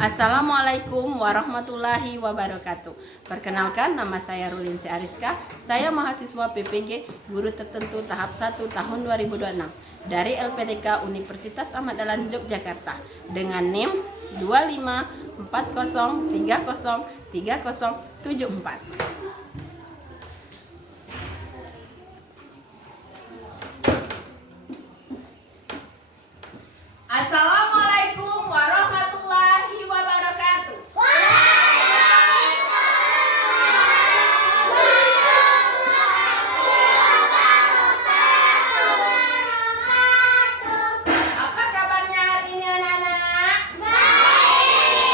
Assalamualaikum warahmatullahi wabarakatuh. Perkenalkan, nama saya Rulinsi Ariska. Saya mahasiswa PPG Guru Tertentu tahap 1 tahun 2026 dari LPDK Universitas Ahmad Dahlan Yogyakarta dengan NIM 2540303074. Assalamualaikum warahmatullahi wabarakatuh. Apa kabarnya hari ini anak-anak? Baik.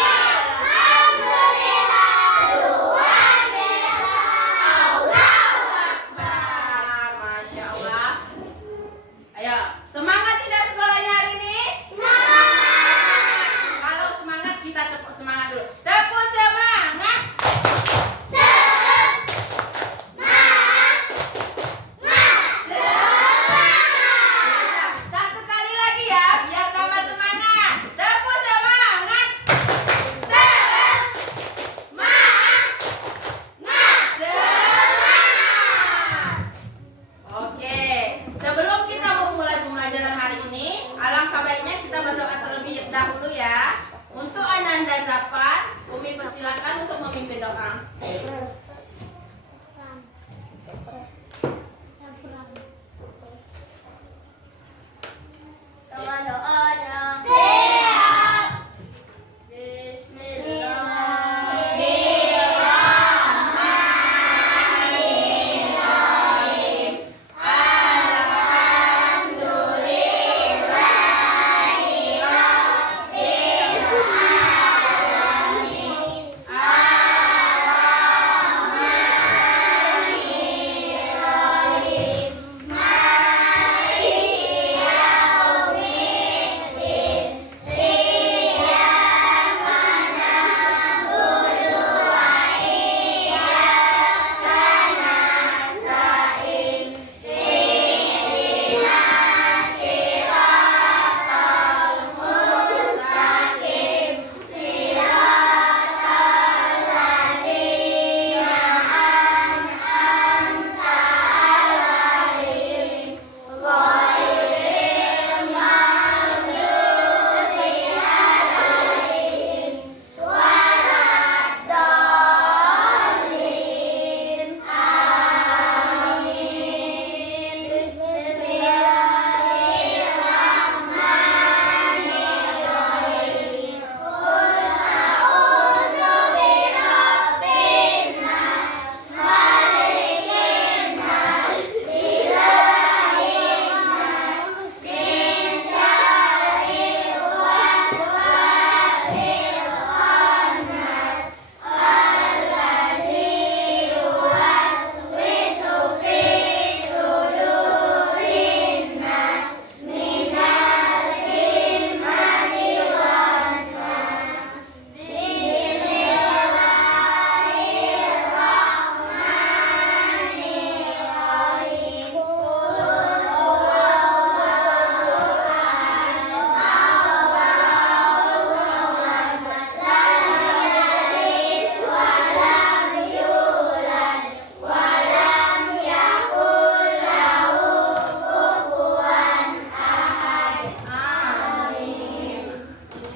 Alhamdulillah. Luar biasa. Allahu Akbar. Masya Allah. Ayo, semangat tidak sekolahnya hari ini? Kalau semangat, kita tepuk semangat dulu. Tepuk semangat. Satu kali lagi ya, biar tambah semangat. Tepuk semangat. Oke, sebelum kita memulai pembelajaran hari ini, alangkah baiknya kita berdoa terlebih dahulu ya. Untuk Ananda Zafar, Umi persilakan untuk memimpin doa. Doa-doanya.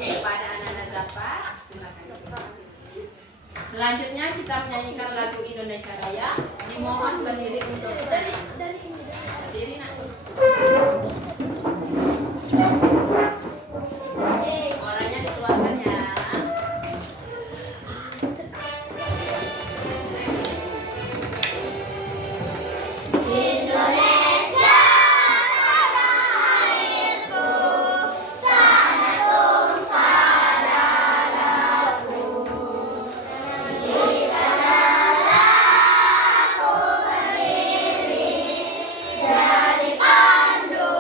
Kepada Ananda Zafar, silakan. Selanjutnya kita menyanyikan lagu Indonesia Raya. Dimohon berdiri untuk berdiri nak. Suaranya dikeluarkan ya. Indonesia tanah airku, tanah tumpah darahku. Di sanalah aku berdiri, jadi pandu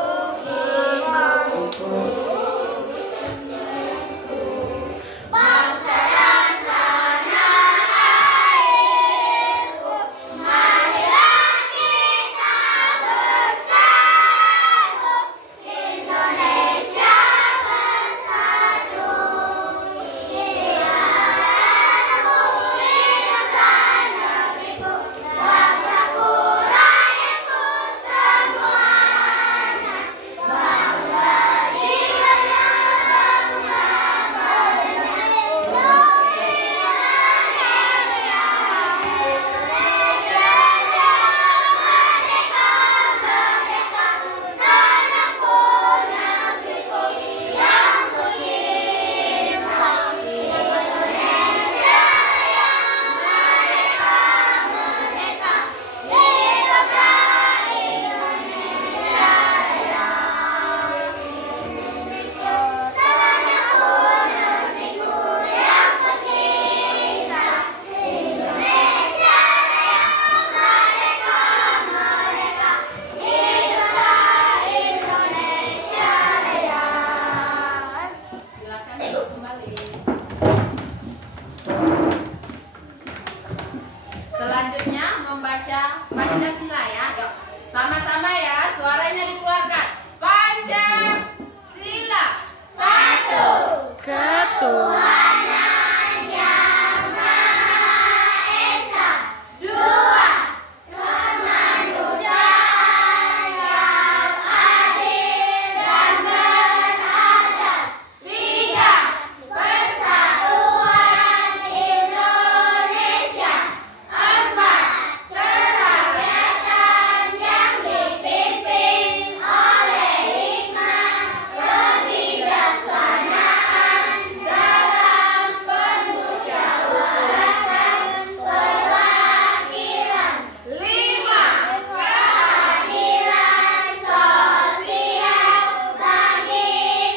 Ketuhanan yang Maha Esa. 2. Kemanusiaan yang adil dan beradab. 3. Persatuan Indonesia. 4. Kerakyatan yang dipimpin oleh hikmah kebijaksanaan dalam permusyawaratan perwakilan. 5. Keadilan sosial bagi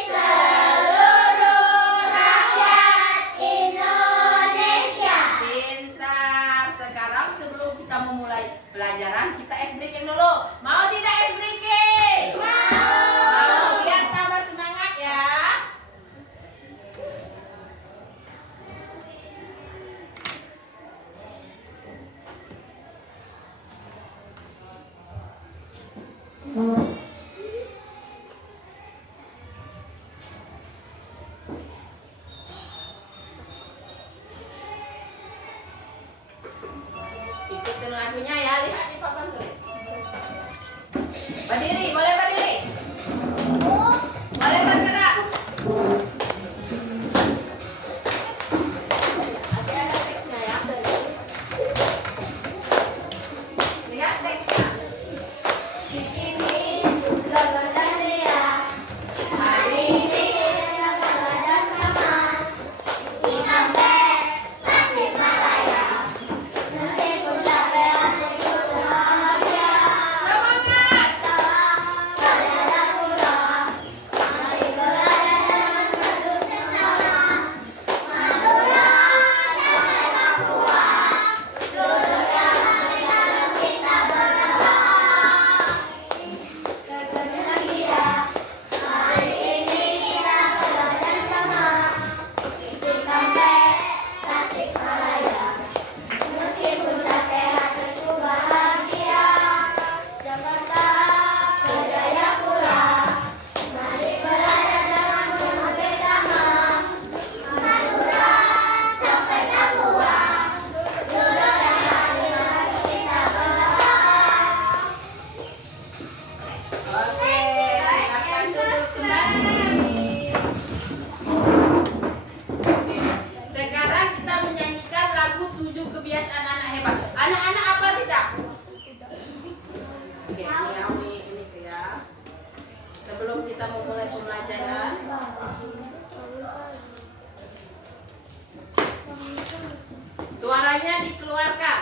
seluruh rakyat Indonesia. Pintar. Sekarang sebelum kita memulai pelajaran, kita ice breaking dulu. Mau tidak ice breaking? Mau. Biar tambah semangat ya. Ikutin lagunya ya, lihat di papan tulis. Berdiri, boleh berdiri. Boleh bergerak. Ada teksnya ya. Lihat teksnya. Ini Ramadan Ria. Hari ini Ramadan sama. Sampai Tasikmalaya. Meskipun capek aku ikut bahagia. Semangat. Salam saudara-saudara. Mari berada dalam kasus yang sama. Madura sampai Papua. Duduk yang dalam kita bersama. Ketuhanan kita. Hari ini kita berada sama. Sampai Tasikmalaya. Meskipun capek hatiku bahagia. Jakarta ke Jayapura. Mari berada dalam rumah bersama. Madura sampai Papua. Duduk yang harus kita bersama. Oke, silakan duduk kembali. Oke, sekarang kita menyanyikan lagu 7 kebiasaan anak hebat. Anak-anak apa tidak? Oke, ini ya. Sebelum kita memulai pembelajaran, suaranya dikeluarkan.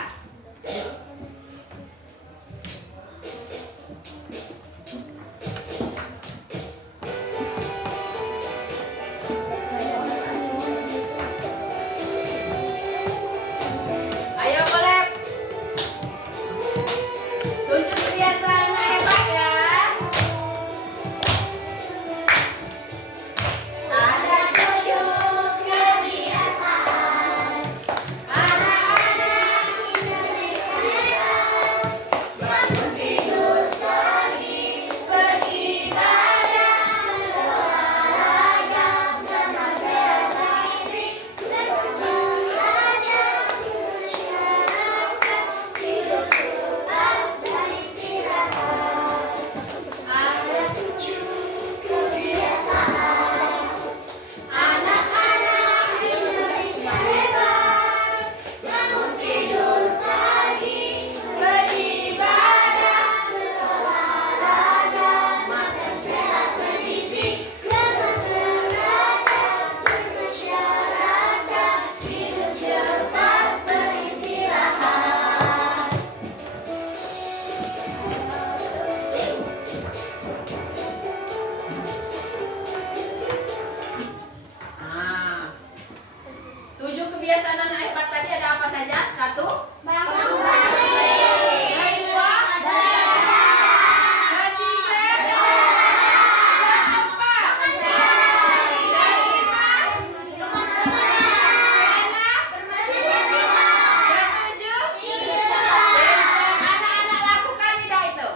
Ayo boleh. 7 kebiasaan anak hebat ya. Ada 7 kebiasaan anak-anak Indonesia hebat. Bangun tidur pagi, pergi ibadah, berolahraga, bersehat fisik, belajar, masyarakat, hidup cepat dan istirahat. Ada 7 kebiasaan anak-anak Indonesia hebat. Bangun tidur pagi, beribadah, berolahraga, makan sehat bergizi, belajar, bermasyarakat, hidup cepat beristirahat. Nah, 7 kebiasaan anak hebat tadi ada apa saja? 1. Bangun pagi. 2. Ketiga. 4. 5. 7. Anak-anak lakukan tidak itu?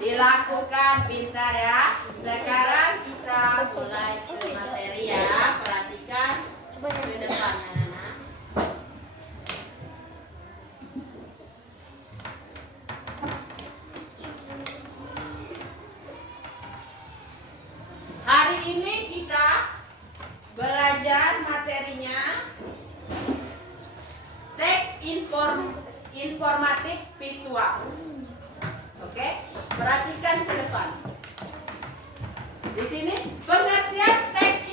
Dilakukan, pintar ya. Sekarang kita mulai ke materi ya. belajar materinya teks informatif visual. Oke, perhatikan ke depan. Di sini pengertian teks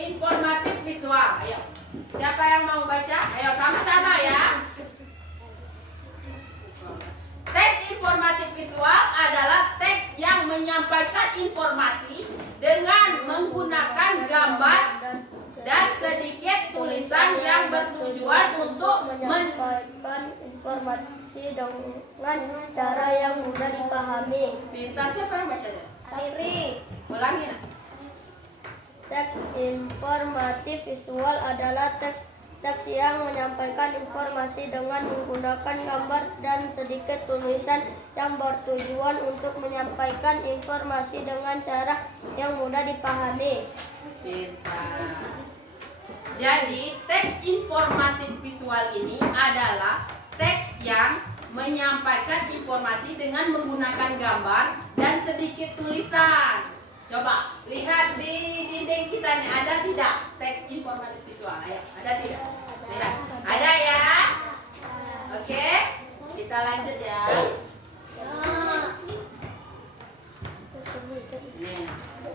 informatif visual. Ayo, siapa yang mau baca? Ayo sama-sama ya. Teks informatif visual adalah teks yang menyampaikan informasi dengan menggunakan gambar dan sedikit tulisan yang bertujuan untuk menyampaikan informasi dengan cara yang mudah dipahami. Pintar, siapa yang bacanya? Kiri. Ulangi. Nak. Teks informatif visual adalah teks yang menyampaikan informasi dengan menggunakan gambar dan sedikit tulisan yang bertujuan untuk menyampaikan informasi dengan cara yang mudah dipahami. Pintar. Jadi teks informatif visual ini adalah teks yang menyampaikan informasi dengan menggunakan gambar dan sedikit tulisan. Coba lihat di dinding kita nih, ada tidak teks informatif visual? Ayo, ada tidak? Lihat. Ada ya? Oke, kita lanjut ya.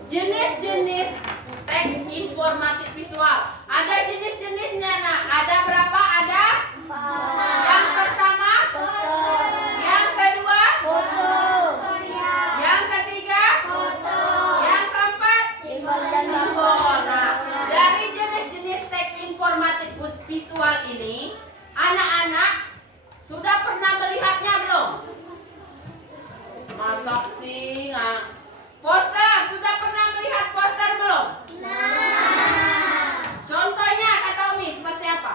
Jenis-jenis teks informatif visual. Ada jenis-jenisnya, nak. Ada berapa? Ada? Yang pertama? Yang kedua? Foto. Yang ketiga? Yang keempat? Simbol dan Simbol. Nah, dari jenis-jenis teks informatif visual ini, anak-anak sudah pernah melihatnya belum? Masa sih? Poster, sudah pernah melihat poster belum? Contohnya kata Umi seperti apa?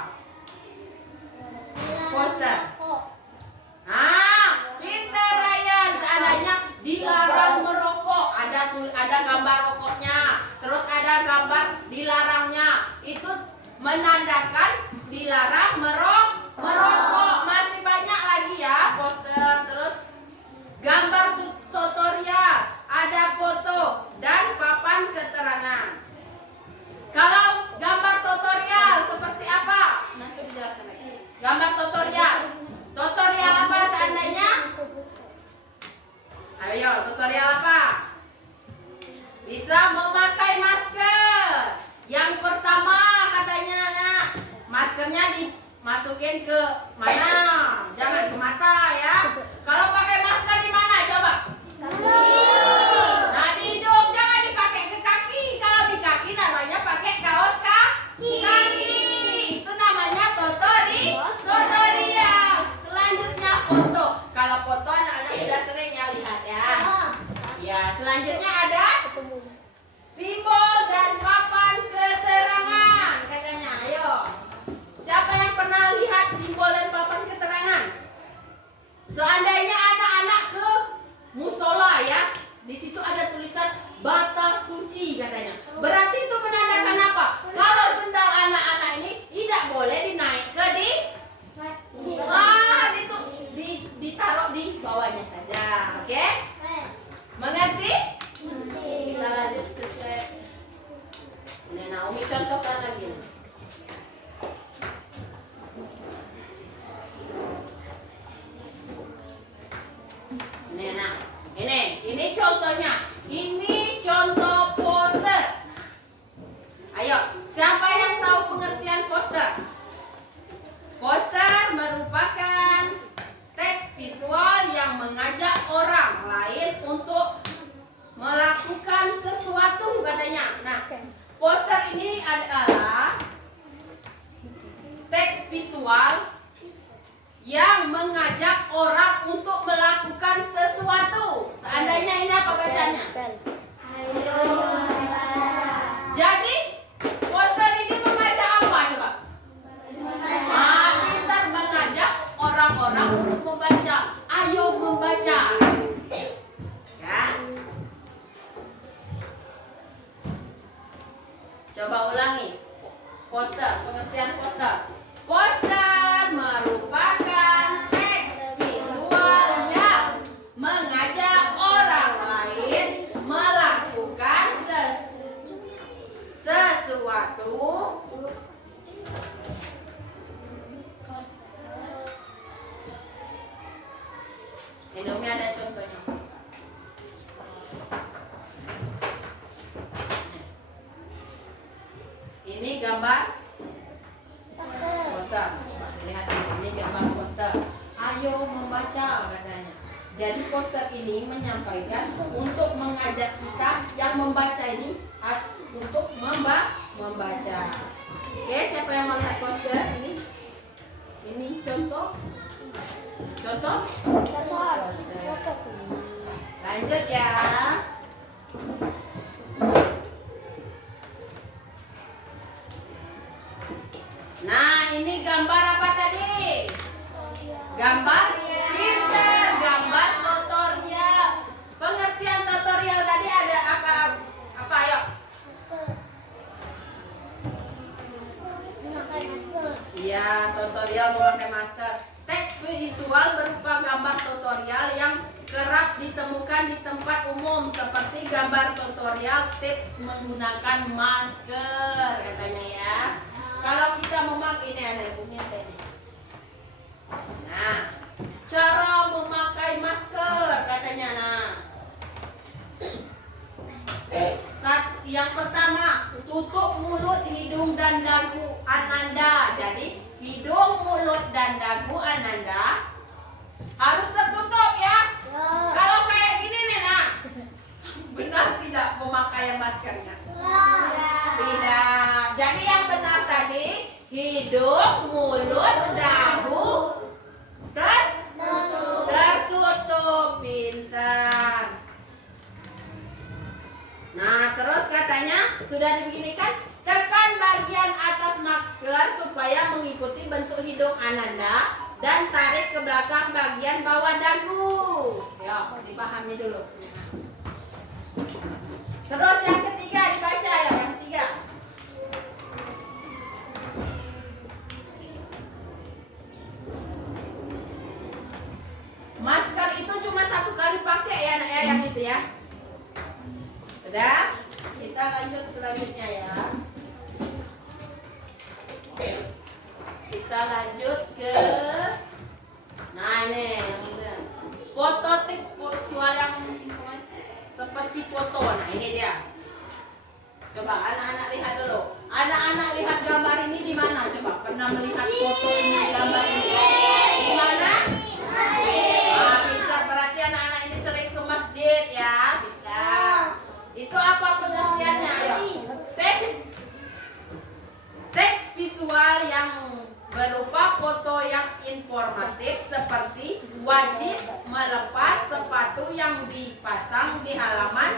Poster. Pintar Ryan. Seandainya dilarang merokok, ada gambar rokoknya, terus ada gambar dilarangnya. Itu menandakan dilarang merokok. Masih banyak lagi ya poster, terus gambar tutorial, ada foto dan papan keterangan. Kalau gambar tutorial seperti apa? Nanti dijelaskan lagi. Gambar tutorial. Tutorial apa seandainya? Ayo, tutorial apa? Bisa memakai masker. Yang pertama katanya, nak, maskernya dimasukin ke mana? Jangan ke mata ya. Kalau pakai masker di mana? Coba. Nah, di hidung, jangan dipakai ke kaki. Kalau di kaki namanya pakai kaos kaki. Itu namanya tutorial. Selanjutnya foto. Kalau foto anak-anak sudah sering ya lihat ya. Ya, selanjutnya ada simbol dan papan keterangan katanya. Ayo. Siapa yang pernah lihat simbol dan papan keterangan? Seandainya anak-anak ke musola ya, di situ ada tulisan bata suci katanya. Berarti itu menandakan apa? Kalau sendal anak-anak ini tidak boleh dinaikkan ditaruh di bawahnya saja. Oke? Mengerti? Kita lanjut ke slide. Ini Naomi contohkan lagi. Ini contohnya. Ini contoh poster. Ayo, siapa yang tahu pengertian poster? Poster merupakan teks visual yang mengajak orang lain untuk melakukan sesuatu katanya. Nah, poster ini adalah teks visual yang mengajak orang untuk melakukan sesuatu. Seandainya ini apa bacanya? Jadi poster ini mengajak apa coba? Pintar, mengajak orang-orang untuk membaca. Ayo membaca. Ya. Coba ulangi. Poster, pengertian poster. Poster merupakan teks visual yang mengajak orang lain melakukan sesuatu Umi ada contohnya. Ini gambar poster. Lihat ini gambar poster. Ayo membaca katanya. Jadi poster ini menyampaikan untuk mengajak kita yang membaca ini untuk membaca. Oke, siapa yang mau lihat poster ini? Ini contoh. Contoh? Lanjut ya. Nah, ini gambar apa tadi? Gambar pintar, gambar tutorial. Pengertian tutorial tadi ada apa? Apa ayo? Iya, tutorial memakai masker. Teks visual berupa gambar tutorial yang kerap ditemukan di tempat umum seperti gambar tutorial tips menggunakan masker katanya ya. Kalau kita memakai ini ada bukunya tadi. Nah, cara memakai masker katanya. Nah, yang pertama, tutup mulut, hidung dan dagu Ananda. Jadi hidung, mulut dan dagu Ananda harus tertutup ya. Kalau kayak gini nih, nah, benar tidak pemakaian maskernya? Tidak. Jadi yang benar tadi hidung, mulut, dagu tertutup. Pintar. Nah, terus katanya sudah dibeginikan, tekan bagian atas masker supaya mengikuti bentuk hidung Ananda dan tarik ke belakang bagian bawah dagu. Ya, dipahami dulu. Terus yang ketiga dibaca ya, yang ketiga. Masker itu cuma satu kali pakai ya, nak ya, yang itu ya. Sudah? Kita lanjut selanjutnya ya. Kita lanjut ke ini foto teks visual yang seperti foto. Nah, ini dia. Coba anak-anak lihat dulu. Anak-anak lihat gambar ini di mana? Coba pernah melihat foto ini, gambar ini? Di mana? Ah, pintar. Berarti anak-anak ini sering ke masjid ya. Pintar. Itu apa pengertiannya? Ayo. Teks visual yang berupa foto yang informatif seperti wajib melepas sepatu yang dipasang di halaman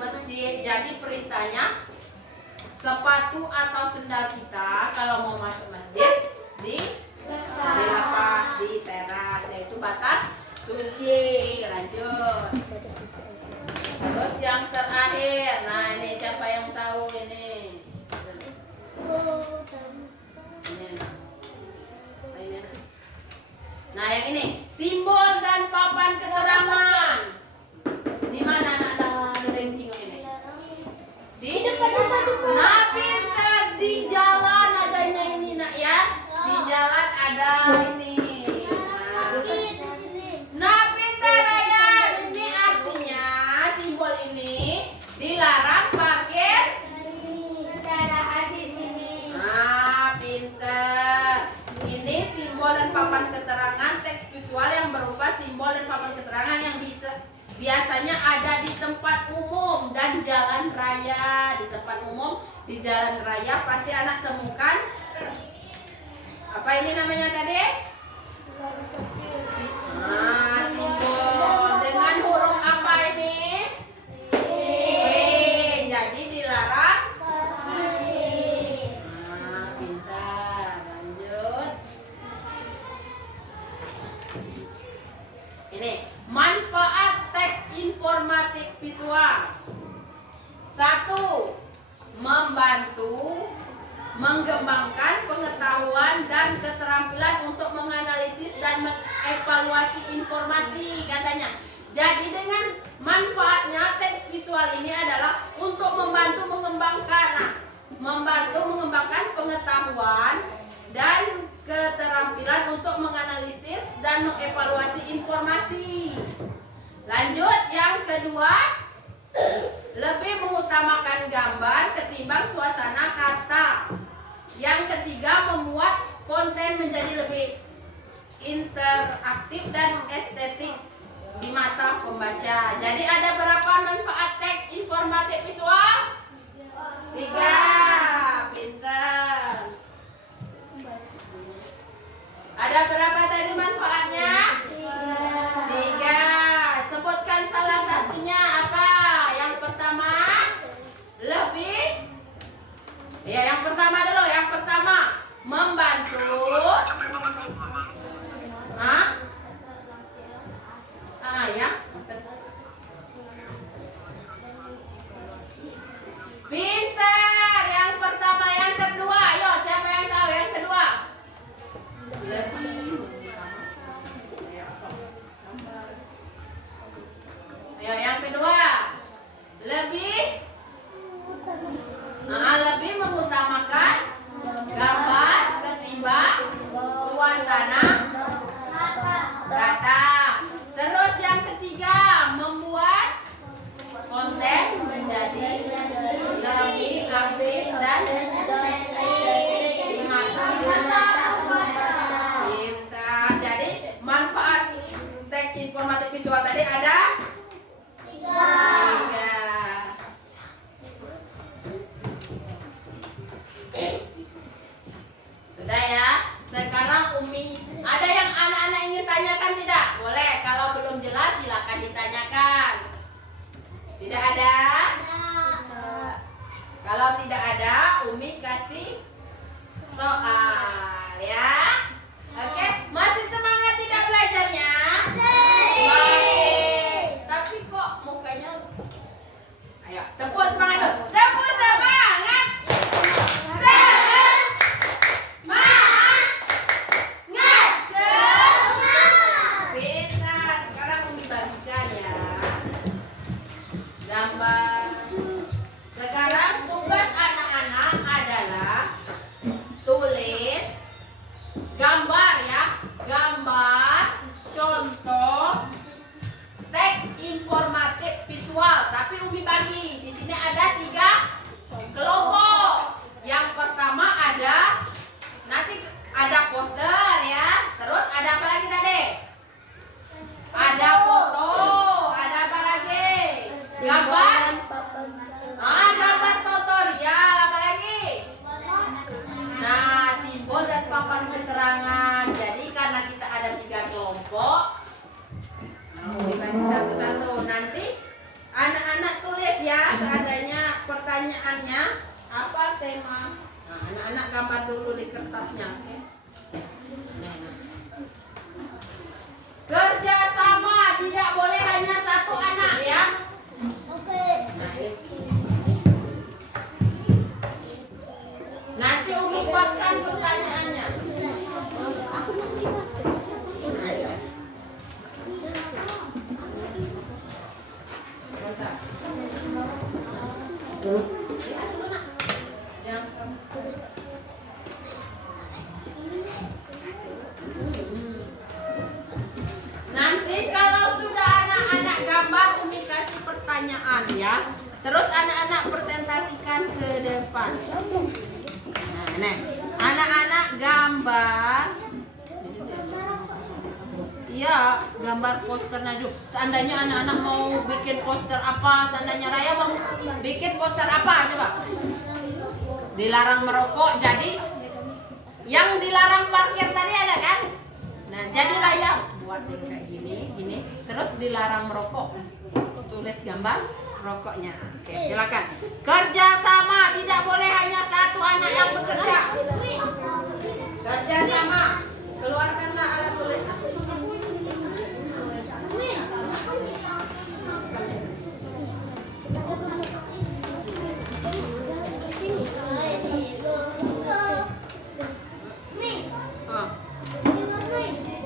masjid. Jadi perintahnya sepatu atau sendal kita kalau mau masuk masjid dilepas di teras, yaitu batas suci. Lanjut. Terus yang terakhir, nah ini siapa yang tahu ini? Nah yang ini simbol dan papan keterangan. Di mana anak-anak tengok ini? Di depan. Nah pintar, di jalan adanya ini nak ya. Di jalan ada ini. Nah pintar ya, ini artinya simbol ini dilarang parkir kendaraan di sini. Nah pintar. Ini simbol dan papan keterangan teks visual yang berupa simbol dan papan keterangan yang biasanya ada di tempat umum dan jalan raya. Di tempat umum, di jalan raya pasti anak temukan. Apa ini namanya tadi? Simbol dengan huruf apa ini? Jadi dilarang. Pintar. Lanjut. Ini manfaat teks informatif visual. 1. Membantu mengembangkan pengetahuan dan keterampilan untuk menganalisis dan mengevaluasi informasi katanya. Jadi dengan manfaatnya teks visual ini adalah untuk membantu mengembangkan. Nah, keterampilan untuk menganalisis dan mengevaluasi informasi. Lanjut, yang kedua, lebih mengutamakan gambar ketimbang suasana kata. Yang ketiga, membuat konten menjadi lebih interaktif dan estetik di mata pembaca. Jadi ada berapa manfaat teks informatif visual? 3. Pintar. Ada berapa tadi manfaatnya? 3. Sebutkan salah satunya apa? Yang pertama, lebih. Ya, yang pertama dulu. Yang pertama, membantu. Ya. Pintar. Yang pertama, yang kedua. Ayo, siapa yang tahu yang kedua? Lebih. Ayo, yang kedua. Lebih. Lebih mengutamakan gambar ketimbang suasana kata. Terus yang ketiga, membuat konten menjadi lebih aktif dan pintar. Jadi manfaat teks informatif visual tadi ada 3. Sudah ya. Sekarang Umi, ada yang anak-anak ingin tanyakan tidak? Boleh. Kalau belum jelas silakan ditanyakan. Tidak ada? Kalau tidak ada, Umi kasih soal ya. Oke, masih semangat tidak belajarnya? Masih. Tapi kok mukanya? Ayo, tepuk semangat dulu. Tepuk semangat. Gambar. Sekarang tugas anak-anak adalah tulis gambar ya, gambar contoh teks informatif visual. Tapi Umi bagi di sini ada 3 kelompok. Yang pertama nanti ada poster ya, terus ada apa lagi tadi? Ada foto, ada apa lagi? Gambar. Gambar tutorial, apa lagi? Nah, simbol dan papan keterangan. Jadi karena kita ada 3 kelompok, dibagi satu-satu. Nanti anak-anak tulis ya, seandainya pertanyaannya apa tema. Nah, anak-anak gambar dulu di kertasnya. Oke? Kerjasama, tidak boleh hanya satu anak ya. Nanti Umi buatkan pertanyaannya. Nanti kalau sudah anak-anak gambar, Umi kasih pertanyaan ya. Terus anak-anak presentasikan ke depan. Nah, anak-anak gambar. Iya, gambar posternya dulu. Seandainya anak-anak mau bikin poster apa? Seandainya Raya mau bikin poster apa? Coba. Dilarang merokok. Jadi yang dilarang parkir tadi ada kan? Nah, jadi Raya buat kayak gini. Terus dilarang merokok. Tulis gambar rokoknya. Oke, silakan. Kerjasama, tidak boleh hanya satu anak yang bekerja. Kerjasama. Keluarkanlah alat tulisan.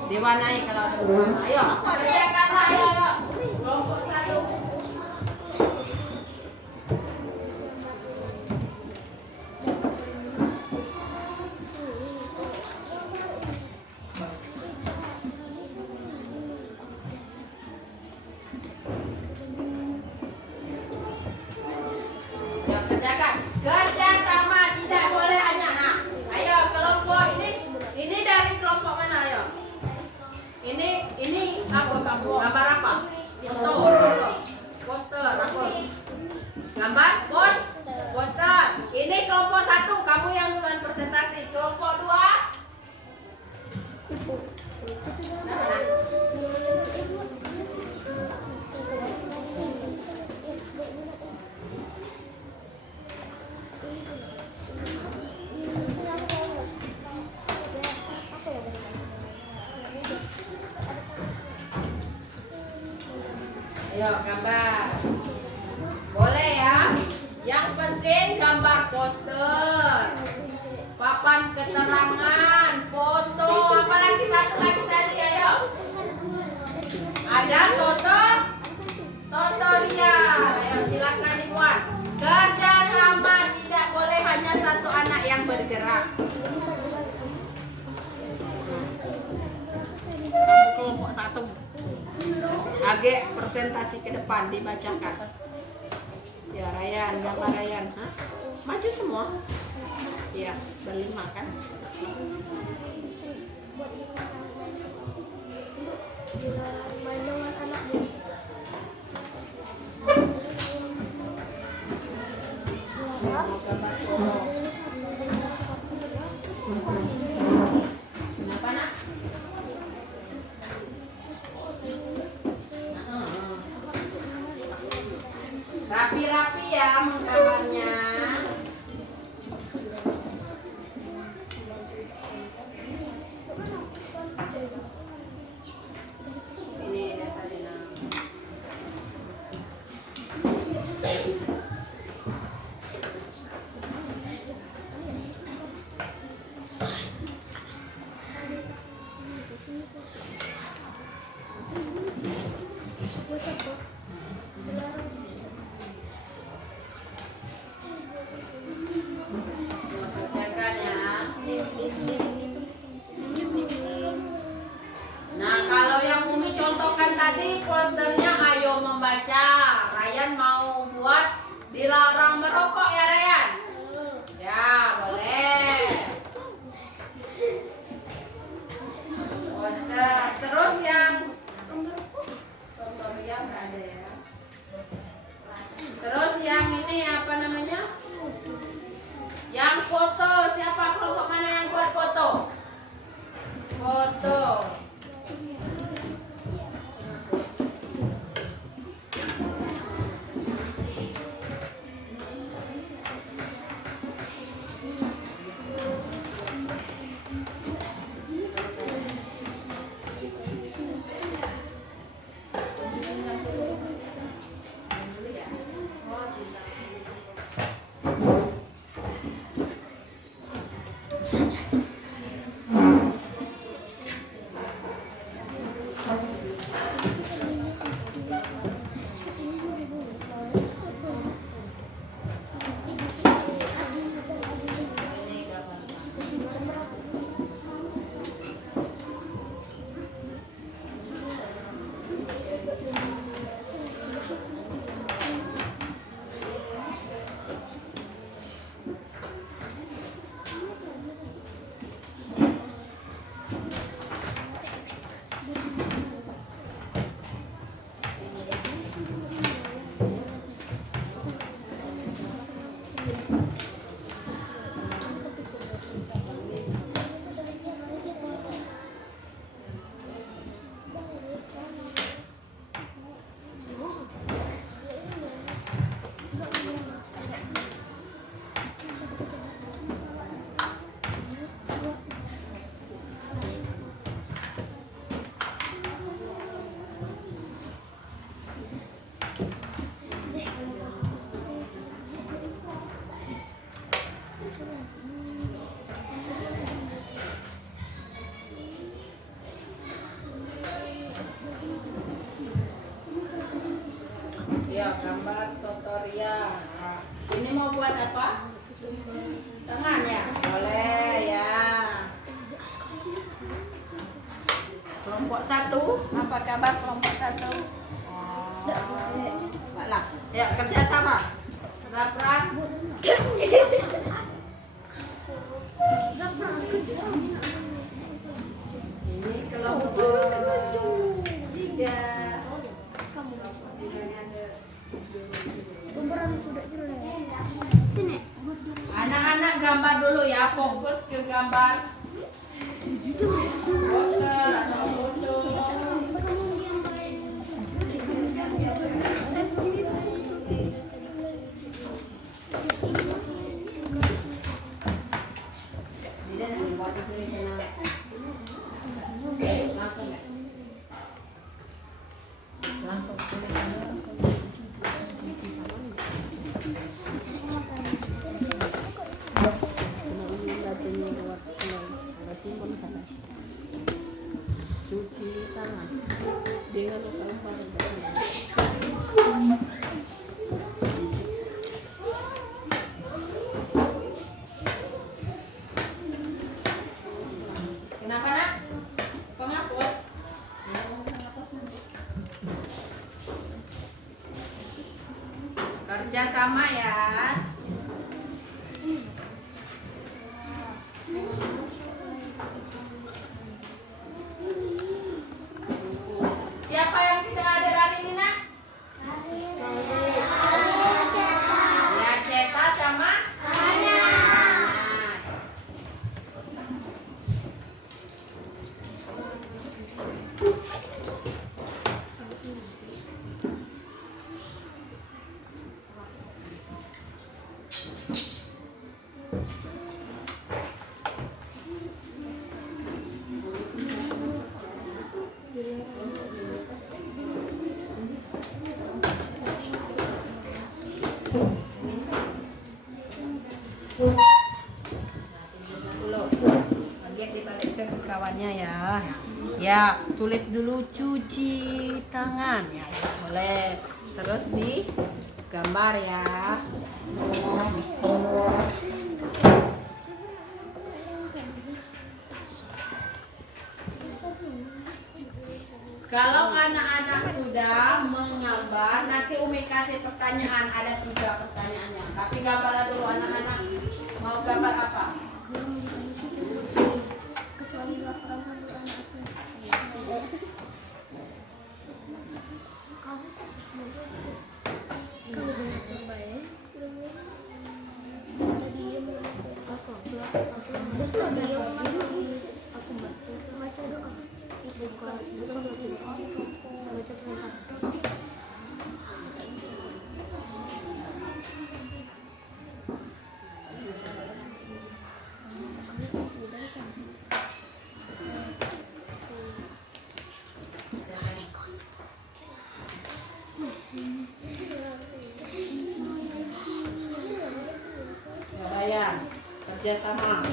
Diwarnai kalau ada warna. Ayo, kerjakanlah ayo. Kelompok 1. Ayo gambar. Boleh ya. Yang penting gambar poster, papan keterangan, foto, apalagi satu lagi tadi, ayo. Ada foto, tutorial. Ayo silakan dibuat. Kerjasama, tidak boleh hanya satu anak yang bergerak. Kelompok satu. Agak presentasi ke depan dibacakan. Ya Ryan, gambar Ryan, hah? Maju semua. Ya, berlima kan? Main dengan anaknya. Mau gambar foto. Kenapa nak? Rapi-rapi ya menggambarnya. Ini dia tadi nah. Kerjakan ya. Nah, kalau yang Umi contohkan tadi posternya ayo membaca. Ryan mau buat dilarang merokok ya Ryan? Ya, boleh. Poster. Terus yang tutorial nggak ada ya. Terus yang ini apa namanya? Yang foto, siapa kelompok mana yang buat foto? Foto. Ya, gambar tutorial. Nah, ini mau buat apa? Tangan ya? Boleh ya. Kelompok satu, apa kabar kelompok satu? Baiklah, ya kerjasama. Zapran. Ini kelompok tiga. Anak-anak gambar dulu ya, fokus ke gambar poster atau foto. Langsung tulis. simbol kata. Cuci tangan dengan luka-luka. Kenapa nak? Penghapus? Kerja sama ya. Siapa yang tidak hadir hari ini nak? Ya, Ceta sama Hana. Bagian dibalik ke kawannya ya. Ya, tulis dulu cuci tangan ya. Boleh. Terus di gambar ya. Kalau anak-anak sudah menggambar, nanti Umi kasih pertanyaan. Ada 3 pertanyaannya. Tapi gambar dulu anak-anak. Mau gambar apa? Raya, kerjasama,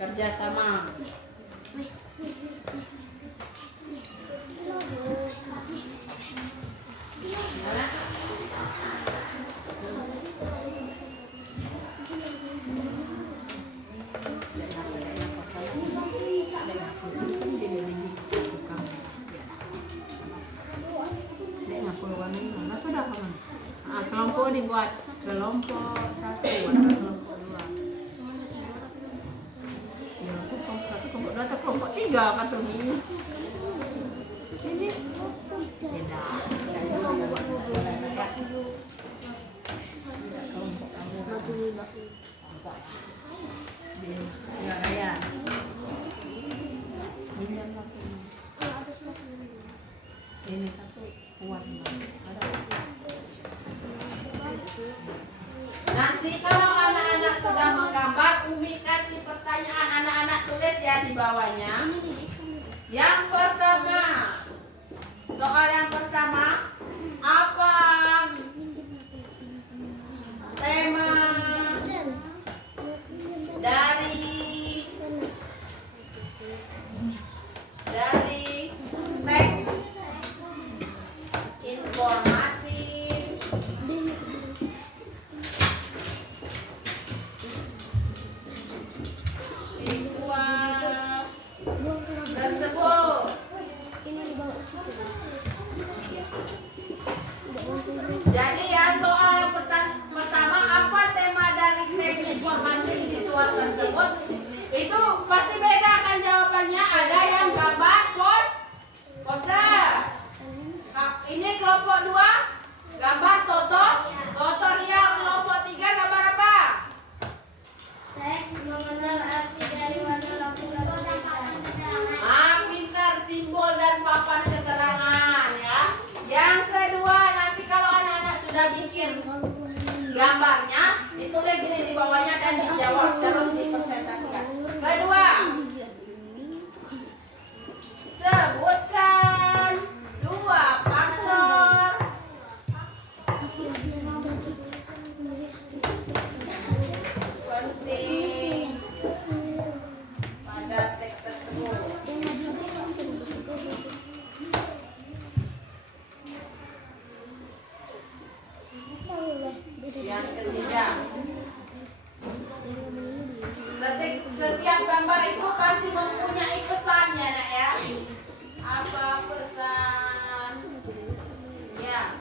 kerjasama. Kelompok dibuat kelompok 1 atau kelompok 2. Ya, kelompok 1, kelompok 2 atau kelompok 3 kata ini. Beda. Kelompok kamu. Ya, Raya. Ini satu warna. Nanti kalau anak-anak sudah menggambar, Umi kasih pertanyaan, anak-anak tulis ya di bawahnya. Yang pertama, soal yang pertama, apa tema dari teks informatif visual tersebut? Jadi ya, soal yang pertama, apa tema dari teks informatif visual tersebut? Itu pasti beda kan jawabannya. Ada yang gambar poster. Ini kelompok 2 gambar tutorial. Kelompok 3 gambar apa? Teks mengenal arti dari warna lampu dan bintang. Pintar, simbol dan papan keterangan ya. Yang kedua, nanti kalau anak-anak sudah bikin gambarnya, ditulis ini di bawahnya dan dijawab terus dipresentasikan. Kedua, sebutkan 2 faktor penting pada teks pasti mempunyai pesannya nak ya. Apa pesan? Ya.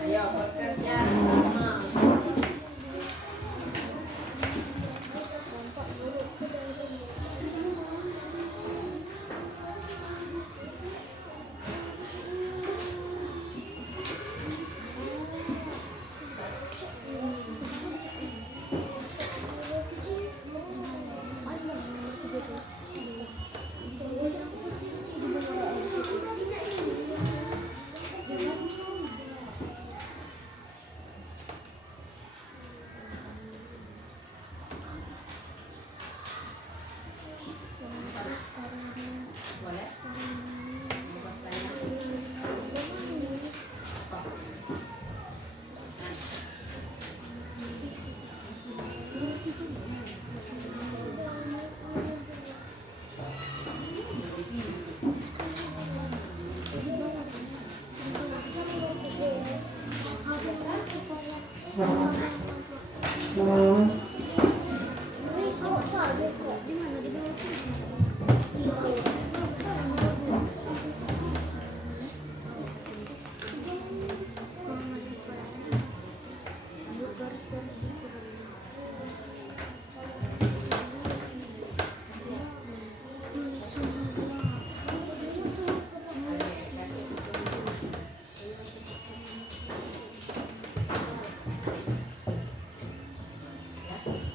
Ayo bekerja sama. Boleh?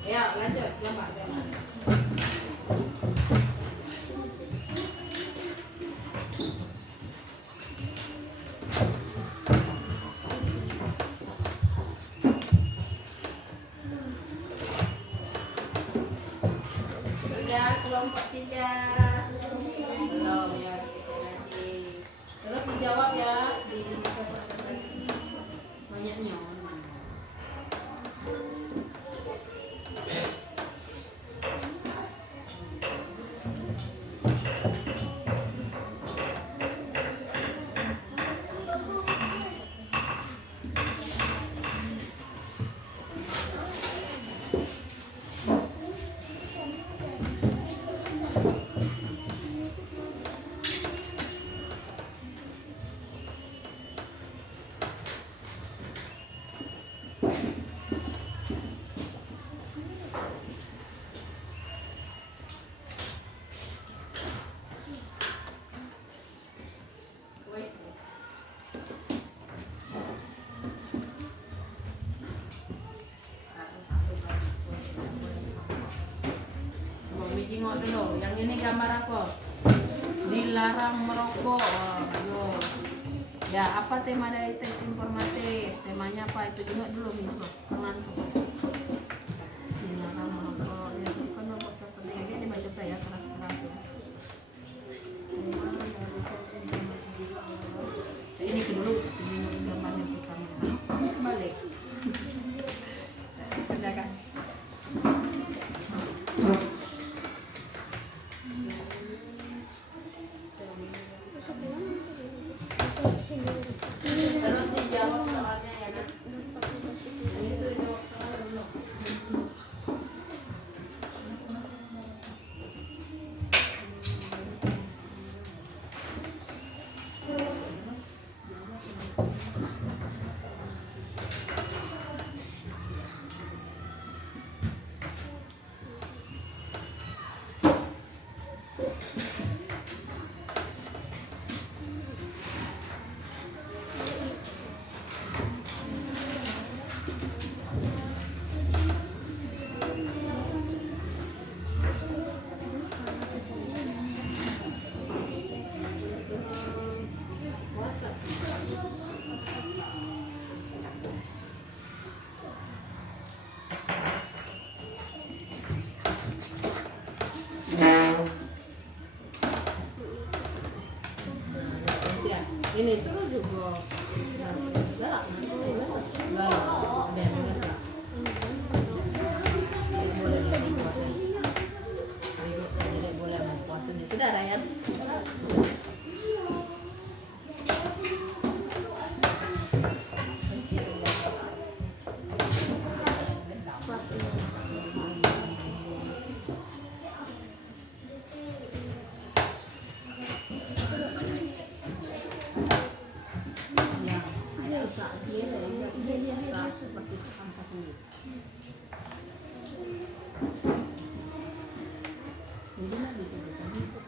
Ya, lanjut. Gambar. Sudah kelompok 3. Belum ya. Terus dijawab ya di banyaknya. Tengok dulu, yang ini gambar apa? Dilarang merokok. Ayo. Ya, apa tema dari tes informatif? Temanya apa? Itu tengok dulu, Mijo. Kanan tuh. Dilarang merokok. Ya, suka nomor terpenting aja dibaca ya, keras-keras ya. Tema dari tes informatif. Ini dulu, ini gambarnya pertama. Balik. Kerjakan. Terus dijawab soalnya ya, Nak. Ini sudah jawab soal belum? Ini suruh juga. Galak, dan masak. Boleh jadi puasa. Ibu saya jadi boleh mau puasa nih. Sudah, Ryan. seperti angka sendiri. Jadi nanti bisa untuk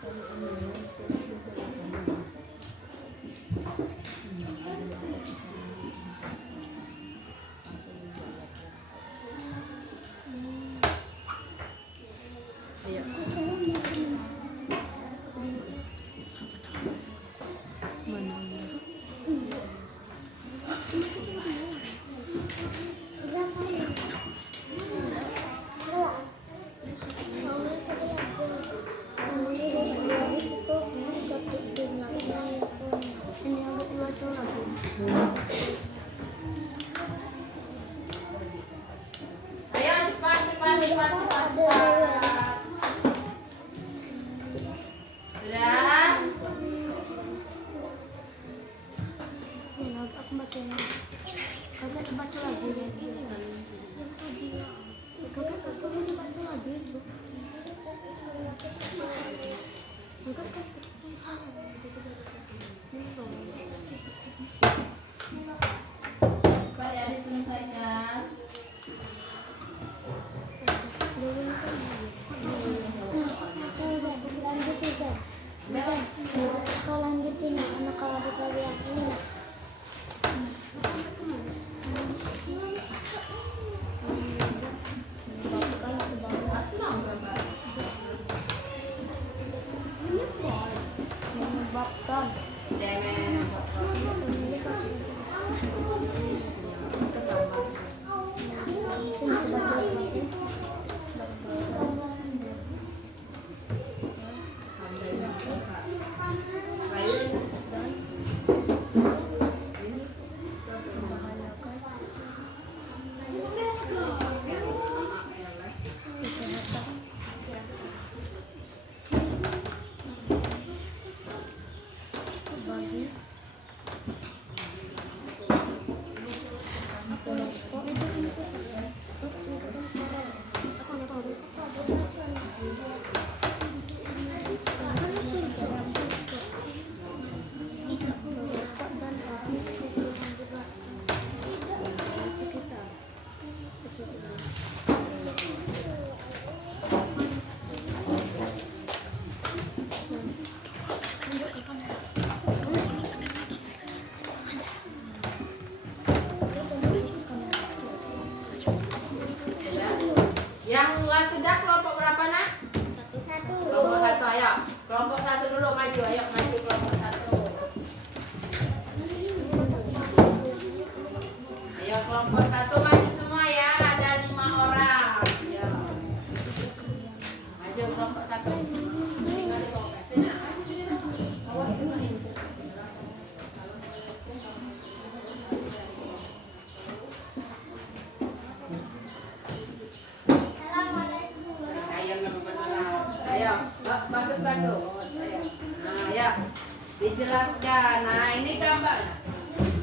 dijelaskan. Nah, ini gambar.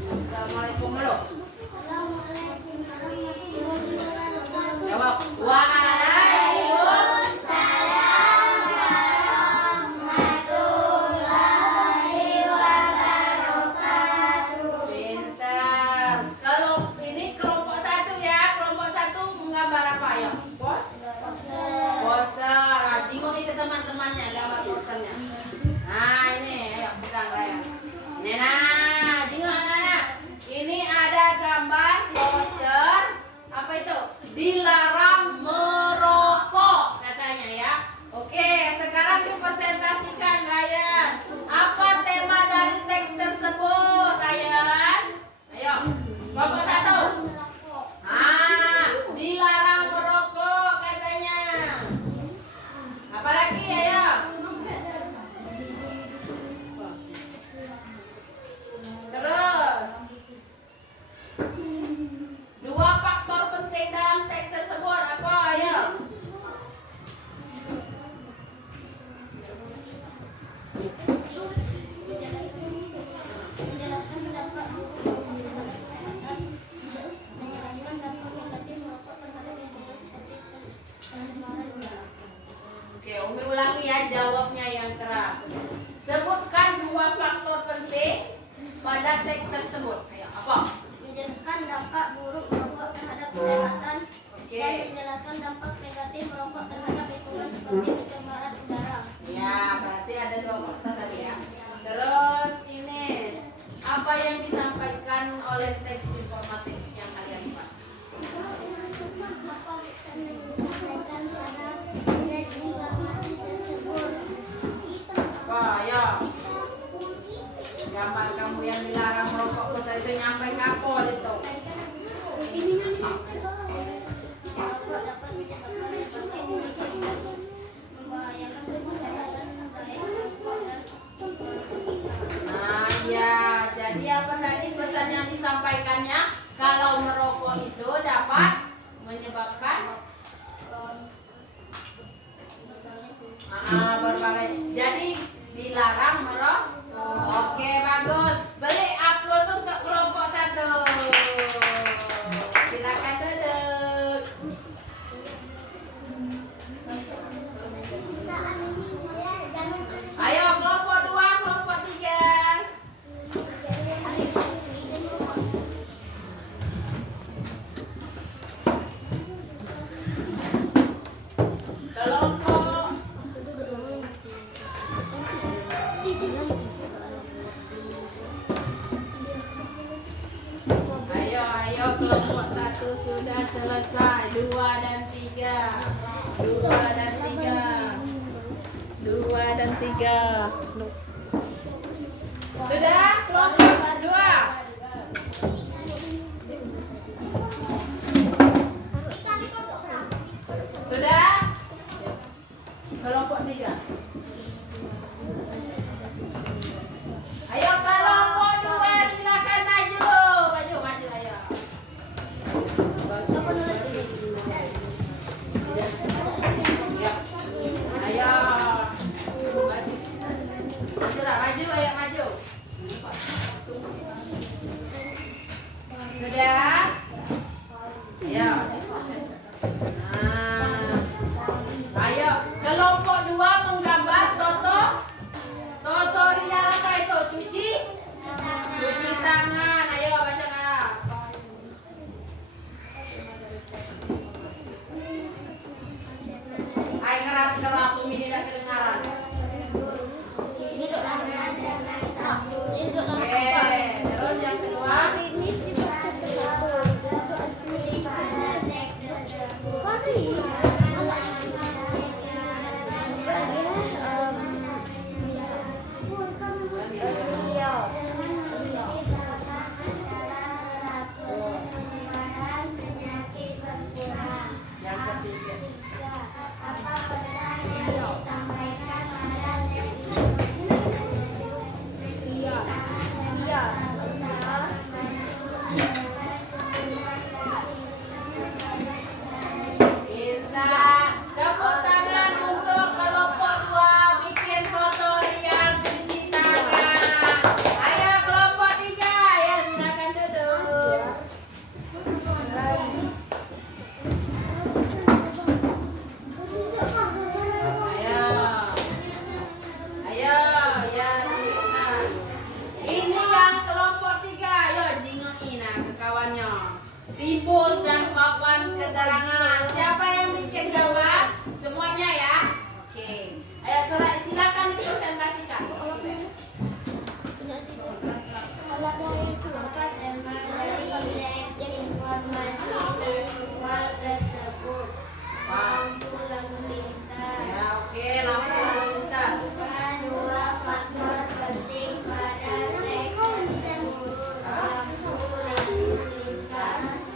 Assalamualaikum lo. Jawab. Waalaikumsalam warahmatullahi wabarakatuh. Pintar. Kalau ini kelompok satu ya, kelompok satu menggambar apa ya? Poster. Jingok itu teman-temannya gambar posternya. Nah ini, ayo pegang Raya. Nah, jenguk anak-anak. Ini ada gambar poster. Apa itu? Dilarang merokok katanya ya. Oke, sekarang dipresentasikan Ryan. Apa tema dari teks tersebut, Ryan? Ayo, kelompok satu. Dilarang merokok katanya. Apalagi ayo? Terus, dua faktor penting dalam teks tersebut apa ayo? Menjelaskan pendapat kesehatan, menjelaskan dampak negatif merokok terhadap lingkungan seperti pencemaran udara. Oke, Umi ulangi ya jawabnya yang keras. Sebutkan dua faktor penting pada teks tersebut. Ayo, apa? menjelaskan dampak buruk merokok terhadap kesehatan Oke. dan menjelaskan dampak negatif merokok terhadap lingkungan seperti pencemaran udara. Ya, berarti ada 2 faktor tadi ya. Terus ini apa yang disampaikan oleh teks informatif yang kalian buat? Bapak bisa menyampaikan cara desinformasi tersebut. Wah, ya. Gambar kamu yang dilarang merokok besar itu nyampe kapol itu. Merokok dapat menyebabkan berbagai penyakit dan membahayakan kesehatan baik merokok dan Nah, ya. Jadi apa tadi pesan yang disampaikannya? Kalau merokok itu dapat menyebabkan berbagai. Jadi dilarang merokok. Oke, bagus. Beri aplaus untuk kelompok 1. Silakan duduk. Ayo kelompok 2, kelompok 3. Kelompok Ayo kelompok 1 sudah selesai. 2 dan 3. 2 dan 3. 2 dan 3. Sudah kelompok 2. Sudah kelompok 3. Ayo kelompok 2 silakan maju. Maju ayo. Ayo. Maju. Majulah, maju ayo maju. Sudah? Ayo. Nah. Ayo, kelompok 2 menggambar tutorial apa itu? Cuci tangan. Ayo bacakan. Ay, keras Umi tidak kedengaran. Oke, terus yang kedua. Yang ketiga. Pintar. Tepuk tangan untuk kelompok 2 bikin tutorial cuci tangan. Ayo kelompok 3. Ya, silakan duduk. Ayo, ya. Ini yang kelompok 3. Ayo jingoin ke kawannya. Simbol dan papan keterangan. Siapa yang bikin gambar? Semuanya ya. Oke. Ayo silakan dipresentasikan. Ya, oke, lampu lalu lintas. Dua faktor penting pada teks tersebut. Lampu lalu lintas.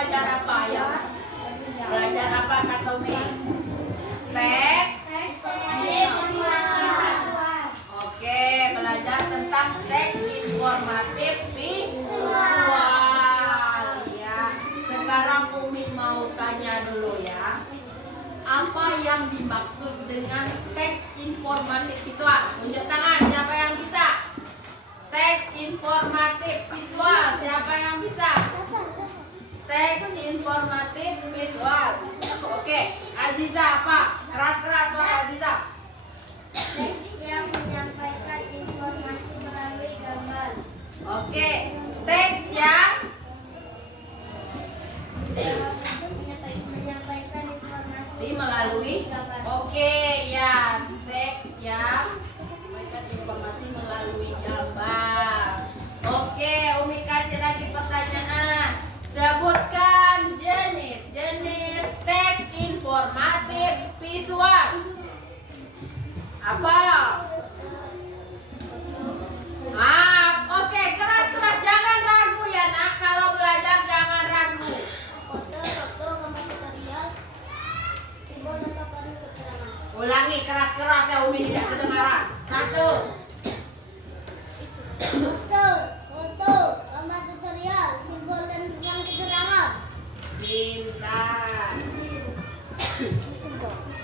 belajar apa ya? Belajar apa Kak Tommy? Teks. Oke, belajar tentang teks informatif visual. Ya. Sekarang Umi mau tanya dulu ya. Apa yang dimaksud dengan teks informatif visual? Tunjuk tangan, siapa yang bisa? Teks informatif visual, siapa yang bisa? Teks informatif visual. Oke, Aziza apa? Keras-keras suara Aziza. Teks yang menyampaikan informasi melalui gambar. Oke, teks yang menyampaikan informasi melalui. gambar. Oke, ya, teks yang menyampaikan informasi melalui gambar. Oke, Umi kasih lagi pertanyaan. Sebutkan jenis teks informatif visual. Apa? Oke, keras-keras, jangan ragu ya nak. Kalau belajar jangan ragu. Poster, foto, gambar tutorial, simbol dan papan keterangan. Ulangi keras-keras ya, Umi tidak kedengaran. 1. Poster, foto, gambar tutorial, simbol dan papan keterangan. Pintar.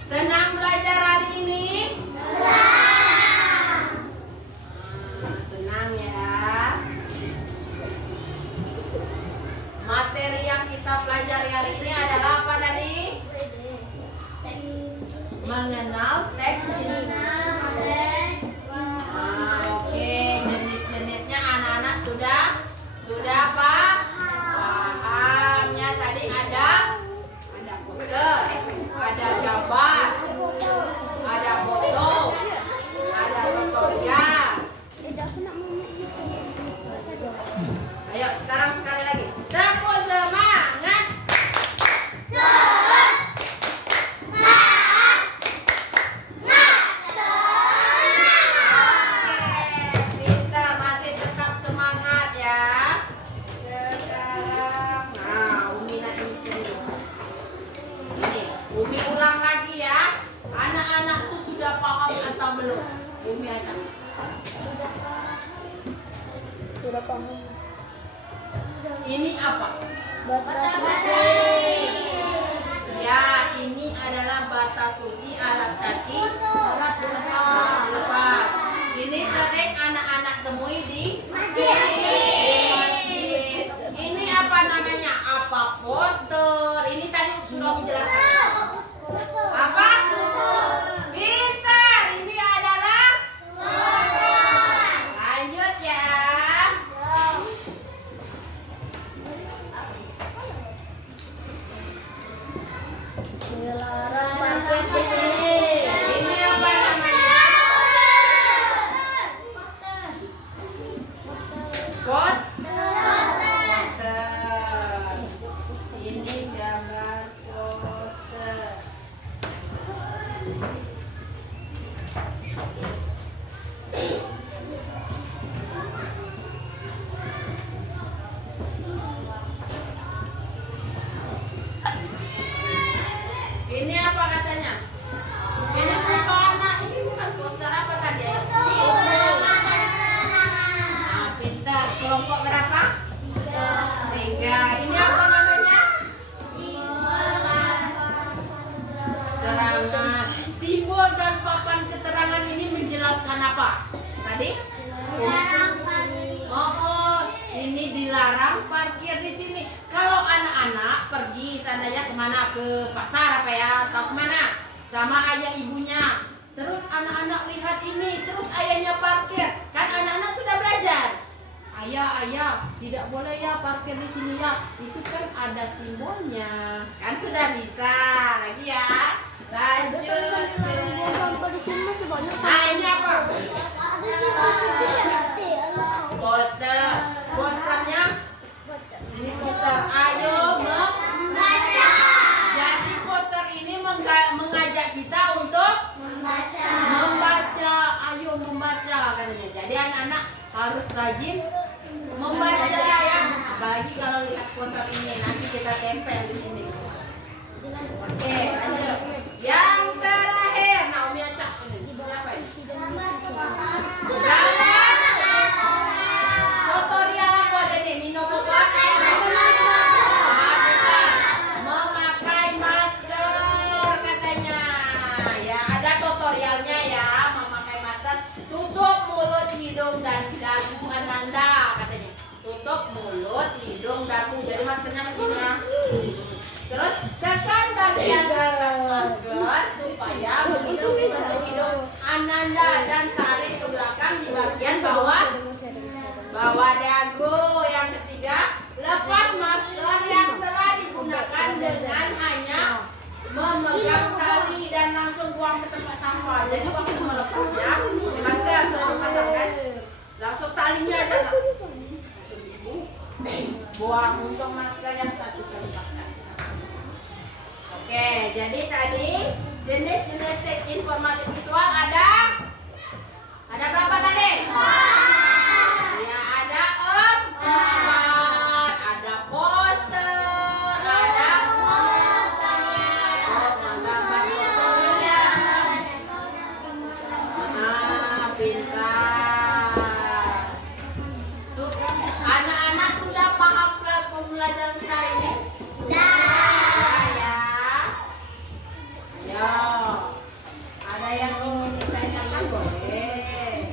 Senang belajar hari ini? Senang ya. Materi yang kita pelajari hari ini adalah apa tadi? Mengenal teks ini. Oke, jenis-jenisnya anak-anak sudah apa? Pahamnya tadi ada poster, ada gambar, ada foto, ada tutorial. Ayo sekarang sekali lagi. Tepuk semangat. Oke, pintar, masih tetap semangat ya. Sekarang, Umi nak ini. Umi ulang lagi ya. Anak-anak tuh sudah paham atau belum? Umi acak. Sudah paham. Ini apa? Ya, ini adalah bata suci alas kaki lepas. Ini sering anak-anak temui di masjid. Ini apa namanya? Apa poster? Ini tadi sudah menjelaskan. Apa? Pintar. Ini adalah lanjut ya. Ini apa namanya? Poster. Ini gambar poster. Ini apa katanya? Ini bukan poster apa tadi ya? Pintar. Kelompok berapa? 3. Ini apa namanya? Keterangan. Simbol dan papan keterangan ini menjelaskan apa? Tadi? Ini dilarang parkir di sini. Kalau anak-anak pergi sananya kemana? Ke pasar apa ya? Atau kemana? Sama ayah ibunya. Terus anak-anak lihat ini, terus ayahnya parkir. Kan anak-anak sudah belajar. Ayah, tidak boleh ya parkir di sini ya. Itu kan ada simbolnya. Kan sudah bisa. Lagi ya. Lanjut. Nah, ini apa? Poster. Posternya ini poster. Ayo membaca. Jadi poster ini mengajak kita untuk membaca. Ayo membaca katanya. Jadi anak-anak harus rajin membaca ya. Apalagi kalau lihat poster ini nanti kita tempel di sini. Oke, lanjut. Yang terakhir, Naomi acak ini. Siapa ini? Tutorial aku ada nih, minum obat. Memakai masker katanya. Ya, ada tutorialnya ya, memakai masker. Tutup mulut, hidung dan dagu Ananda katanya. Tutup mulut, hidung, dagu. Jadi maskernya begini ya. Terus tekan bagian atas masker supaya menutupi bentuk hidung Ananda dan tarik ke belakang di bagian bawah dagu. Yang ketiga, lepas masker yang telah digunakan dengan hanya memegang tali dan langsung buang ke tempat sampah. Jadi waktu melepasnya, masker sudah dipasangkan, langsung talinya aja lah. Buang untuk masker yang satu kali pakai. Oke, jadi tadi jenis-jenis teks informatif visual ada berapa tadi? Ya, ada 4. Ada poster, ada gambar fotonya. Pintar. Anak-anak sudah paham pembelajaran kita hari ini? Ada yang ingin ditanyakan boleh.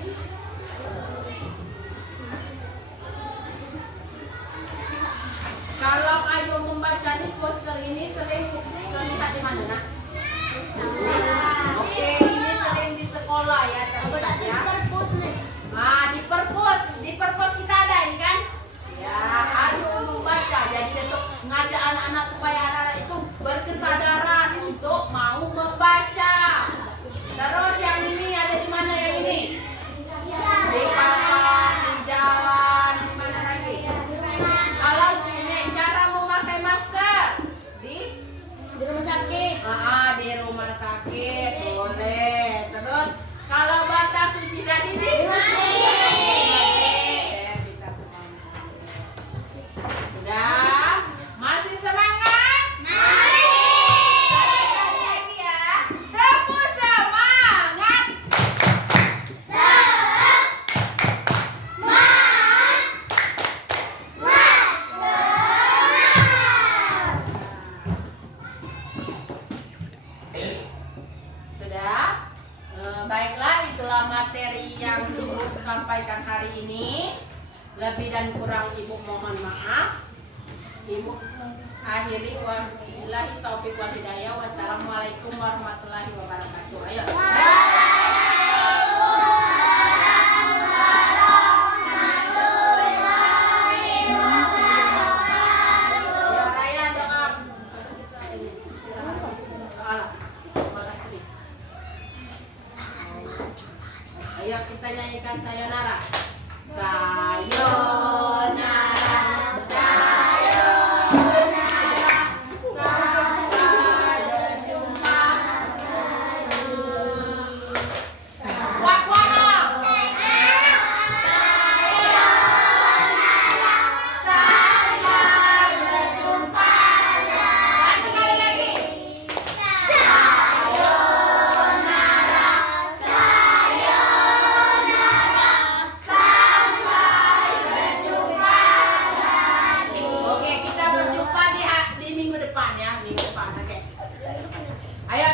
Kalau Ayu membaca di poster ini sering terlihat di mana nak? Oke, ini sering di sekolah ya terlihatnya. Di perpus kita ada ini kan? Ya, Ayu membaca. Jadi untuk mengajak anak-anak supaya anak-anak itu berkesadaran untuk mau membaca. Terus yang ini ada di mana yang ini? Di pasar, di jalan, di mana lagi? Kalau ini cara memakai masker di rumah sakit. Di rumah sakit boleh. Terus kalau batas suci tadi di sudah? Masih semangat? Sekali lagi ya. Temu semangat. Sudah? Baiklah, itulah materi yang Ibu sampaikan hari ini. Lebih dan kurang Ibu mohon maaf. Ibu akhiri wabillahi taufiq wal hidayah. Wassalamualaikum warahmatullahi wabarakatuh. Ayo. Raya doa. Ayo kita nyanyikan sayonara. Sayonara, sayonara, sampai berjumpa. Wak-wak. Sampai berjumpa. Satu kali lagi. Oke, kita berjumpa di minggu depan ya, minggu depan. Oke. Ayo